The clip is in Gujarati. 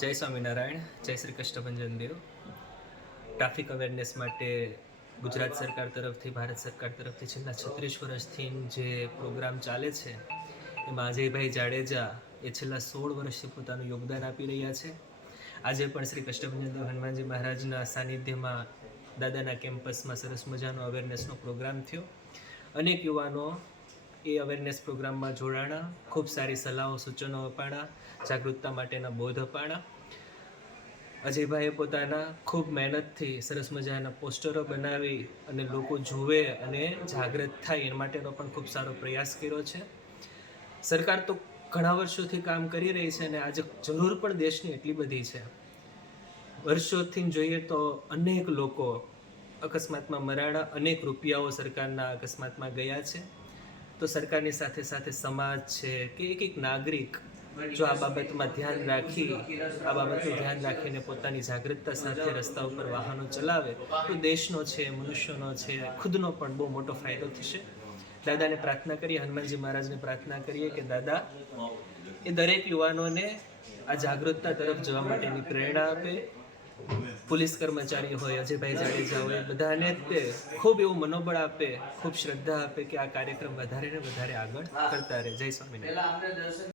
જય સ્વામિનારાયણ, જય શ્રી કૃષ્ણભંજન દેવ. ટ્રાફિક અવેરનેસ માટે ગુજરાત સરકાર તરફથી, ભારત સરકાર તરફથી છેલ્લા 36 વર્ષથી જે પ્રોગ્રામ ચાલે છે એમાં અજયભાઈ જાડેજા એ છેલ્લા 16 વર્ષથી પોતાનું યોગદાન આપી રહ્યા છે. આજે પણ શ્રી કૃષ્ણભંજન દેવ હનુમાનજી મહારાજના સાનિધ્યમાં દાદાના કેમ્પસમાં સરસ મજાનો અવેરનેસનો પ્રોગ્રામ થયો. અનેક યુવાનો એ અવેરનેસ પ્રોગ્રામમાં જોડાણા, ખૂબ સારી સલાહો સૂચનો અપાણા, જાગૃતતા માટેના બોધ અપાણા. અજયભાઈએ પોતાના ખૂબ મહેનતથી સરસ મજાના પોસ્ટરો બનાવી અને લોકો જુએ અને જાગૃત થાય એ માટેનો પણ ખૂબ સારો પ્રયાસ કર્યો છે. સરકાર તો ઘણા વર્ષોથી કામ કરી રહી છે અને આજે જરૂર પણ દેશની એટલી બધી છે. વર્ષોથી જોઈએ તો અનેક લોકો અકસ્માતમાં મરાણા, અનેક રૂપિયાઓ સરકારના અકસ્માતમાં ગયા છે. તો સરકારની સાથે સાથે સમાજ છે કે એક નાગરિક જો આ બાબતમાં ધ્યાન રાખીને પોતાની જાગૃતતા સાથે રસ્તા ઉપર વાહનો ચલાવે તો દેશનો છે, મનુષ્યનો છે, ખુદનો પણ બહુ મોટો ફાયદો થશે. દાદાને પ્રાર્થના કરીએ, હનુમાનજી મહારાજને પ્રાર્થના કરીએ કે દાદા એ દરેક યુવાનોને આ જાગૃતતા તરફ જવા માટેની પ્રેરણા આપે. પોલીસ કર્મચારી હોય, અજયભાઈ જાડેજા હોય, બધાને તે ખૂબ એવું મનોબળ આપે, ખૂબ શ્રદ્ધા આપે કે આ કાર્યક્રમ વધારે ને વધારે આગળ કરતા રહે. જય સ્વામિનારાયણ.